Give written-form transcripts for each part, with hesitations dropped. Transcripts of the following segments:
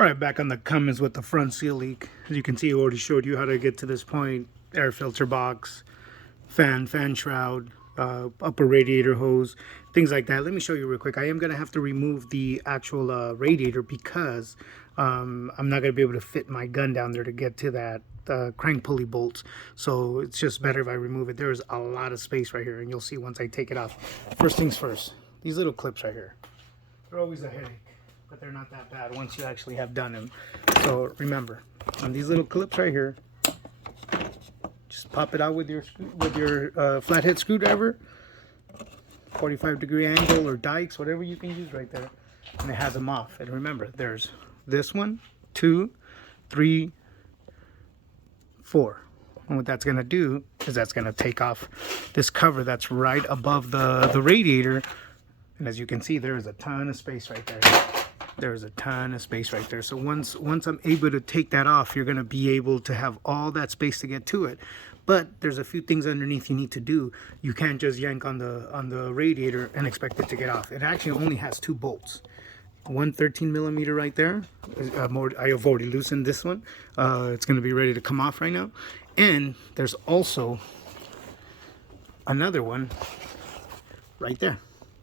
All right, back on the Cummins with the front seal leak. As you can see, I already showed you how to get to this point. Air filter box, fan shroud, upper radiator hose, things like that. Let me show you real quick. I am going to have to remove the actual radiator because I'm not going to be able to fit my gun down there to get to that crank pulley bolts. So it's just better if I remove it. There's a lot of space right here, and you'll see once I take it off. First things first, these little clips right here, they're always a headache, but they're not that bad once you actually have done them. So remember, on these little clips right here, just pop it out with your flathead screwdriver, 45-degree angle or dikes, whatever you can use right there, and it has them off. And remember, there's this one, 2, 3, 4. And what that's going to do is that's going to take off this cover that's right above the radiator. And as you can see, there is a ton of space right there. There's a ton of space right there. So once I'm able to take that off, you're going to be able to have all that space to get to it. But there's a few things underneath you need to do. You can't just yank on the radiator and expect it to get off. It actually only has 2 bolts. One 13mm right there. I have already loosened this one. It's going to be ready to come off right now. And there's also another one right there.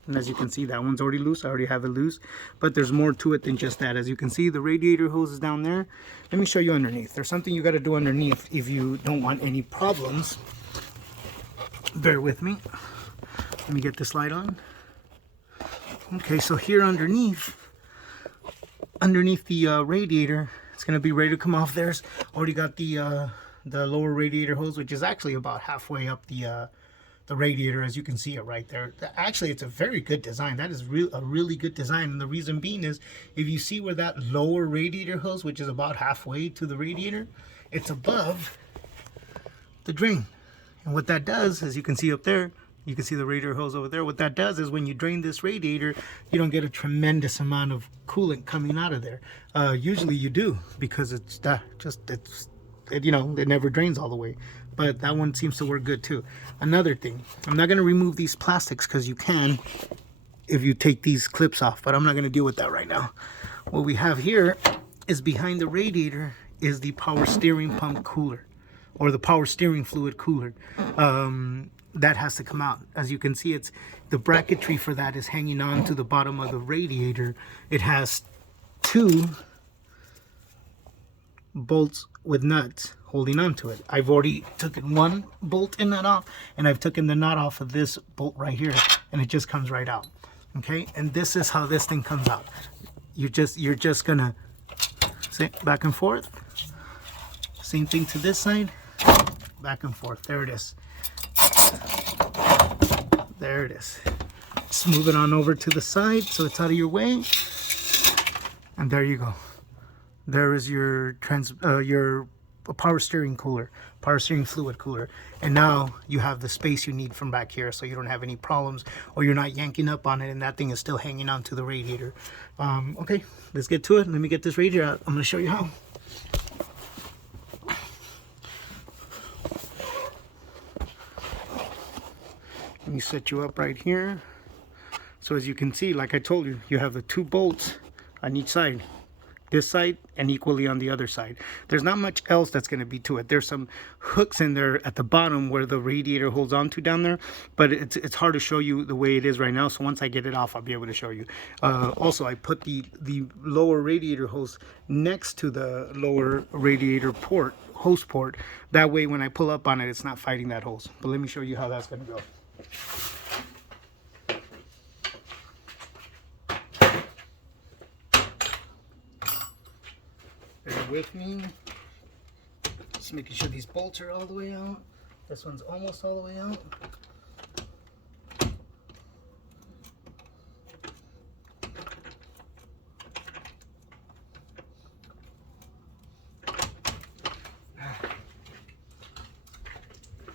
And as you can see, that one's already loose. I already have it loose. But there's more to it than just that. As you can see, the radiator hose is down there. Let me show you underneath. There's something you got to do underneath if you don't want any problems. Bear with me. Let me get this light on. Okay, so here underneath the radiator, it's going to be ready to come off. There's already got the lower radiator hose, which is actually about halfway up the radiator, as you can see it right there. Actually, it's a very good design. That is a really good design, and the reason being is if you see where that lower radiator hose, which is about halfway to the radiator, it's above the drain. And what that does, as you can see up there, you can see the radiator hose over there. What that does is when you drain this radiator, you don't get a tremendous amount of coolant coming out of there. Usually you do, because it never drains all the way. But that one seems to work good too. Another thing, I'm not going to remove these plastics because you can if you take these clips off, but I'm not going to deal with that right now. What we have here is behind the radiator is the power steering pump cooler, or the power steering fluid cooler. That has to come out. As you can see, it's the bracketry for that is hanging on to the bottom of the radiator. It has 2 bolts with nuts holding on to it. I've already taken one bolt and nut off, and I've taken the nut off of this bolt right here, and it just comes right out. Okay, and this is how this thing comes out. You're just gonna see, back and forth. Same thing to this side, back and forth. There it is. There it is. Just move it on over to the side so it's out of your way, and there you go. There is your power steering fluid cooler, and now you have the space you need from back here, so you don't have any problems, or you're not yanking up on it and that thing is still hanging on to the radiator. Okay, let's get to it. Let me get this radiator out. I'm going to show you how. Let me set you up right here. So as you can see, like I told you, you have the 2 bolts on each side. This side and equally on the other side. There's not much else that's going to be to it. There's some hooks in there at the bottom where the radiator holds on to down there, but it's hard to show you the way it is right now. So once I get it off, I'll be able to show you. Also, I put the lower radiator hose next to the lower radiator hose port. That way, when I pull up on it, it's not fighting that hose. But let me show you how that's going to go. Bear with me. Just making sure these bolts are all the way out. This one's almost all the way out.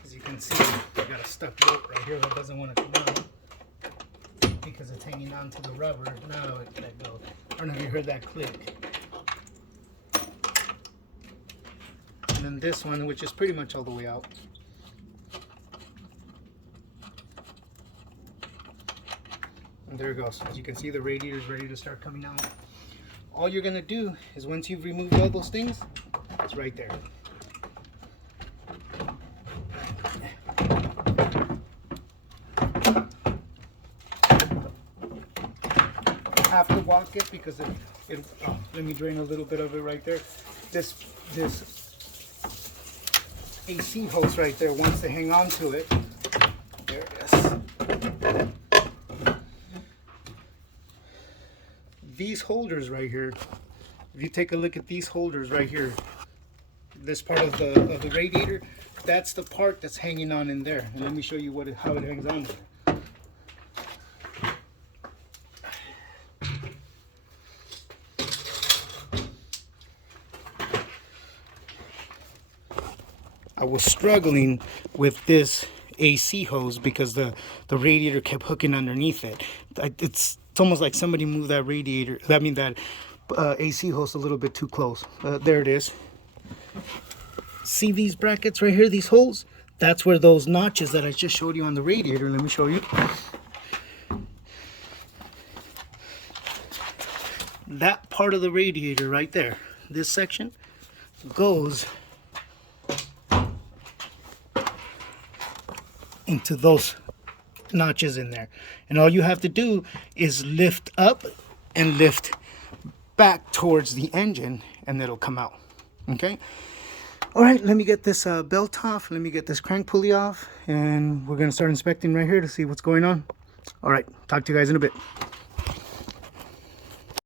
As you can see, I got a stuck bolt right here that doesn't want to come out because it's hanging on to the rubber. Now it let go. I don't know if you heard that click. And then this one, which is pretty much all the way out. And there it goes. As you can see, the radiator is ready to start coming out. all you're gonna do is once you've removed all those things, it's right there. Have to walk it because let me drain a little bit of it right there. This AC hose right there wants to hang on to it. There it is. These holders right here, if you take a look at these holders right here, this part of the radiator, that's the part that's hanging on in there. And let me show you how it hangs on there. I was struggling with this AC hose because the radiator kept hooking underneath it. It's almost like somebody moved that radiator, that AC hose a little bit too close. There it is. See these brackets right here, these holes? That's where those notches that I just showed you on the radiator, let me show you. That part of the radiator right there, this section, goes into those notches in there, and all you have to do is lift up and lift back towards the engine and it'll come out. Okay, all right, let me get this belt off, let me get this crank pulley off, and we're gonna start inspecting right here to see what's going on. All right, talk to you guys in a bit.